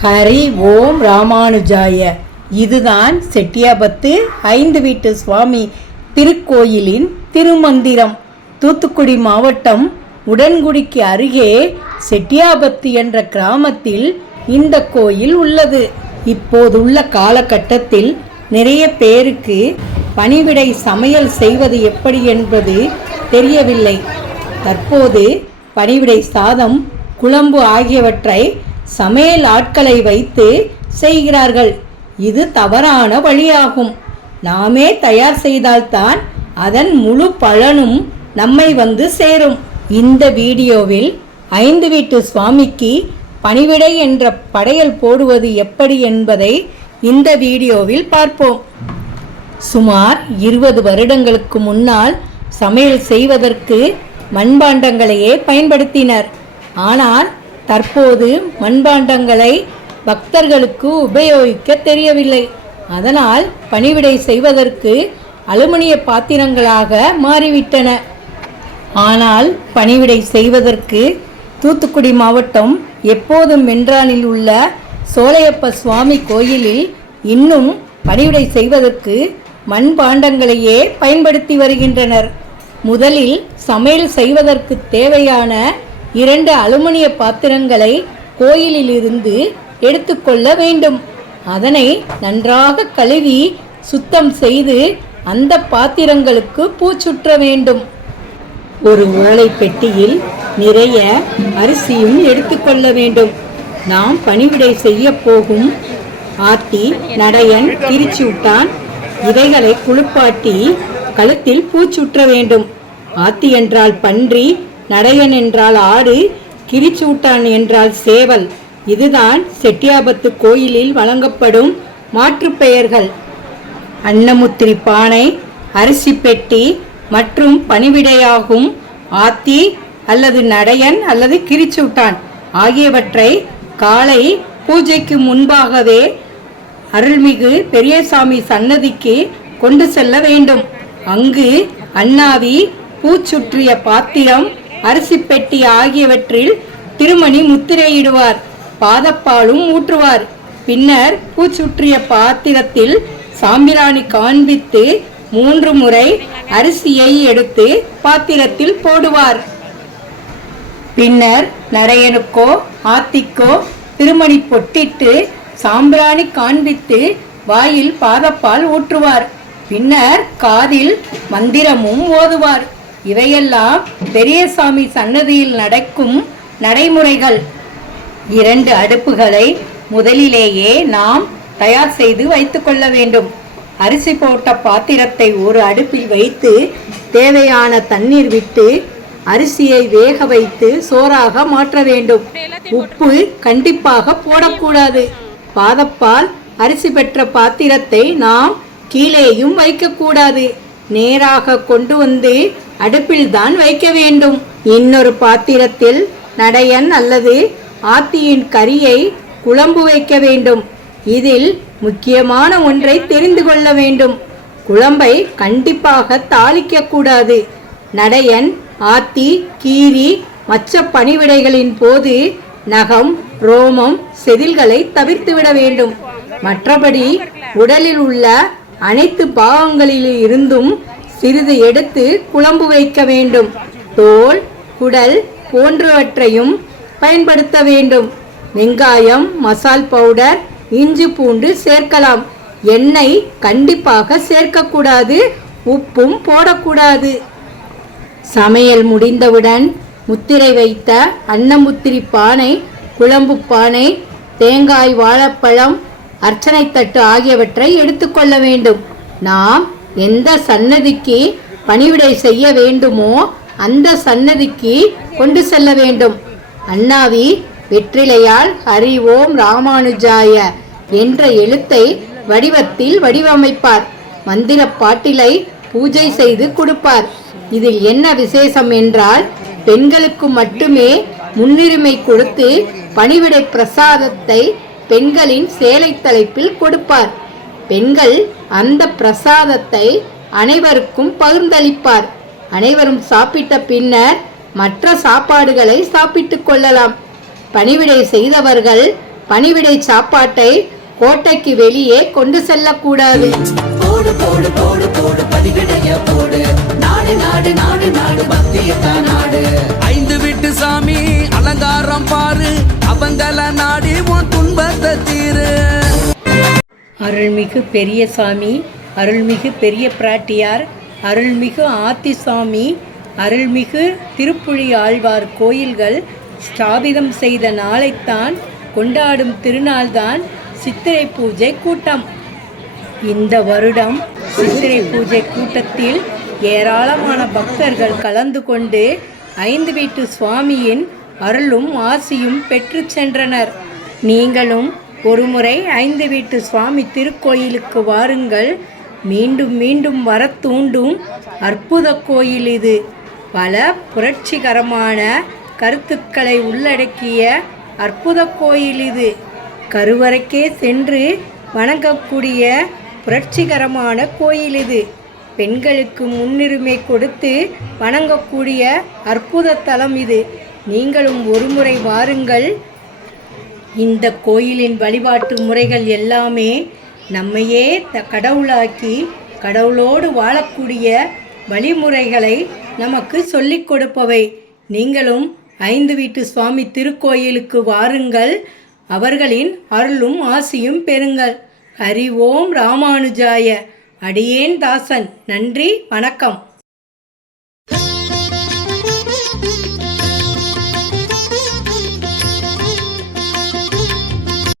ஹரி ஓம் ராமானுஜாய. இதுதான் செட்டியாபத்து 5 வீட்டு சுவாமி திருக்கோயிலின் திருமந்திரம். தூத்துக்குடி மாவட்டம் உடன்குடிக்கு அருகே செட்டியாபத்து என்ற கிராமத்தில் இந்த கோயில் உள்ளது. இப்போதுள்ள காலகட்டத்தில் நிறைய பேருக்கு பணிவிடை சமையல் செய்வது எப்படி என்பது தெரியவில்லை. தற்போது பணிவிடை சாதம், குழம்பு ஆகியவற்றை சமையல் ஆட்களை வைத்து செய்கிறார்கள். இது தவறான வழியாகும். நாமே தயார் செய்தால்தான் அதன் முழு பலனும் நம்மை வந்து சேரும். இந்த வீடியோவில் 5 வீட்டு சுவாமிக்கு பணிவிடை என்ற படையல் போடுவது எப்படி என்பதை இந்த வீடியோவில் பார்ப்போம். சுமார் 20 வருடங்களுக்கு முன்னால் சமையல் செய்வதற்கு மண்பாண்டங்களையே பயன்படுத்தினர். ஆனால் தற்போது மண்பாண்டங்களை பக்தர்களுக்கு உபயோகிக்க தெரியவில்லை. அதனால் பணிவிடை செய்வதற்கு அலுமினிய பாத்திரங்களாக மாறிவிட்டன. ஆனால் பணிவிடை செய்வதற்கு தூத்துக்குடி மாவட்டம் எப்போதும் மென்றானில் உள்ள சோலையப்ப சுவாமி கோயிலில் இன்னும் பணிவிடை செய்வதற்கு மண்பாண்டங்களையே பயன்படுத்தி வருகின்றனர். முதலில் சமையல் செய்வதற்கு தேவையான 2 அலுமினிய பாத்திரங்களை கோயிலில் இருந்து எடுத்துக்கொள்ள வேண்டும். அதனை நன்றாக கழுவி சுத்தம் செய்து அந்த பாத்திரங்களுக்கு பூச்சுற்ற வேண்டும். ஒரு உருளை பெட்டியில் நிறைய அரிசியும் எடுத்துக்கொள்ள வேண்டும். நாம் பணிவிடை செய்ய போகும் ஆத்தி, நடையன், கிரிச்சூட்டான் இவைகளை குளிப்பாட்டி கழுத்தில் பூச்சுற்ற வேண்டும். ஆத்தி என்றால் பன்றி, நடையன் என்றால் ஆடு, கிரிச்சூட்டான் என்றால் சேவல். இதுதான் செட்டியாபத்து கோயிலில் வழங்கப்படும் மாற்று பெயர்கள். அன்னமுத்திரி பானை, அரிசி பெட்டி மற்றும் பணிவிடையாகும் ஆத்தி அல்லது நடையன் அல்லது கிரிச்சூட்டான் ஆகியவற்றை காலை பூஜைக்கு முன்பாகவே அருள்மிகு பெரியசாமி சன்னதிக்கு கொண்டு செல்ல வேண்டும். அங்கு அண்ணாவி, பூச்சுற்றிய பாத்திரம், அரிசி பெட்டி ஆகியவற்றில் திருமணி முத்திரையிடுவார். பாதப்பாலும் ஊற்றுவார். பின்னர் பூச்சுற்றிய பாத்திரத்தில் சாம்பிராணி காண்பித்து 3 முறை அரிசியை எடுத்து பாத்திரத்தில் போடுவார். பின்னர் நடையனுக்கோ ஆத்திக்கோ திருமணி பொட்டிட்டு சாம்பிராணி காண்பித்து வாயில் பாதப்பால் ஊற்றுவார். பின்னர் காதில் மந்திரமும் ஓதுவார். இவையெல்லாம் பெரியசாமி சன்னதியில் நடக்கும் நடைமுறைகள். 2 அடுப்புகளை முதலிலேயே நாம் தயார் செய்து வைத்து கொள்ள வேண்டும். அரிசி போட்ட பாத்திரத்தை ஒரு அடுப்பில் வைத்து தேவையான தண்ணீர் விட்டு அரிசியை வேக வைத்து சோறாக மாற்ற வேண்டும். உப்பு கண்டிப்பாக போடக்கூடாது. பாதப்பால் அரிசி பெற்ற பாத்திரத்தை நாம் கீழேயும் வைக்கக்கூடாது. நேராக கொண்டு வந்து அடுப்பில் தான் வைக்க வேண்டும். இன்னொரு பாத்திரத்தில் நடையன் அல்லது ஆத்தியின் கறியை குழம்பு வைக்க வேண்டும். இதில் முக்கியமான ஒன்றை தெரிந்து கொள்ள வேண்டும். குழம்பை கண்டிப்பாக தாளிக்க கூடாது. நடையன், ஆத்தி, கீரி மற்ற பணிவிடைகளின் போது நகம், ரோமம், செதில்களை தவிர்த்துவிட வேண்டும். மற்றபடி உடலில் உள்ள அனைத்து பாகங்களில் இருந்தும் சிறிது எடுத்து குழம்பு வைக்க வேண்டும். தோல், குடல் போன்றவற்றையும் பயன்படுத்த வேண்டும். வெங்காயம், மசால் பவுடர், இஞ்சி பூண்டு சேர்க்கலாம். எண்ணெய் கண்டிப்பாக சேர்க்கக்கூடாது. உப்பும் போடக்கூடாது. சமையல் முடிந்தவுடன் முத்திரை வைத்த அன்னமுத்திரி பானை, குழம்பு பானை, தேங்காய், வாழைப்பழம், அர்ச்சனை தட்டு ஆகியவற்றை எடுத்துக்கொள்ள வேண்டும். நாம் எந்த சன்னதிக்கு பணிவிடை செய்ய வேண்டுமோ அந்த சன்னதிக்கு கொண்டு செல்ல வேண்டும். அண்ணாவி வெற்றிலையால் ஹரி ஓம் ராமானுஜாய என்ற எழுத்தை வடிவத்தில் வடிவமைப்பார். மந்திர பாட்டிலை பூஜை செய்து கொடுப்பார். இதில் என்ன விசேஷம் என்றால், பெண்களுக்கு மட்டுமே முன்னுரிமை கொடுத்து பணிவிடை பிரசாதத்தை பெண்களின் சேலை தலைப்பில் கொடுப்பார். பெண்கள் அந்த பிரசாதத்தை அனைவருக்கும் பகிர்ந்தளிப்பார். அனைவரும் சாப்பிட்ட பின்னர் மற்ற சாப்பாடுகளை சாப்பிட்டு கொள்ளலாம். பணிவிடை செய்தவர்கள் பணிவிடை சாப்பாட்டை கோட்டைக்கு வெளியே கொண்டு செல்லக்கூடாது. போடு போடு போடு போடு பதிவிடைய போடு, நாடு நாடு நாடு நாடு பக்தியத்தான் நாடு. 5 வீட்டு சாமி அலங்காரம் பாரு, அவங்கள நாடி உன் துன்பத்தை தீரு. அருள்மிகு பெரியசாமி, அருள்மிகு பெரிய பிராட்டியார், அருள்மிகு ஆத்திசாமி, அருள்மிகு திருப்புலி ஆழ்வார் கோயில்கள் ஸ்தாபிதம் செய்த நாளைத்தான் கொண்டாடும் திருநாள்தான் சித்திரை பூஜை கூட்டம். இந்த வருடம் சித்திரை பூஜை கூட்டத்தில் ஏராளமான பக்தர்கள் கலந்து கொண்டு 5 வீட்டு சுவாமியின் அருளும் ஆசியும் பெற்று சென்றனர். நீங்களும் ஒருமுறை 5 வீட்டு சுவாமி திருக்கோயிலுக்கு வாருங்கள். மீண்டும் மீண்டும் வர தூண்டும் அற்புத கோயில் இது. பல புரட்சிகரமான கருத்துக்களை உள்ளடக்கிய அற்புத கோயில் இது. கருவறைக்கே சென்று வணங்கக்கூடிய புரட்சிகரமான கோயில் இது. பெண்களுக்கு முன்னுரிமை கொடுத்து வணங்கக்கூடிய அற்புத தலம் இது. நீங்களும் ஒருமுறை வாருங்கள். இந்த கோயிலின் வழிபாட்டு முறைகள் எல்லாமே நம்மையே கடவுளாக்கி கடவுளோடு வாழக்கூடிய வழிமுறைகளை நமக்கு சொல்லிக் கொடுப்பவை. நீங்களும் 5 வீட்டு சுவாமி திருக்கோயிலுக்கு வாருங்கள். அவர்களின் அருளும் ஆசியும் பெறுங்கள். ஹரி ஓம் ராமானுஜாய. அடியேன் தாசன். நன்றி, வணக்கம்.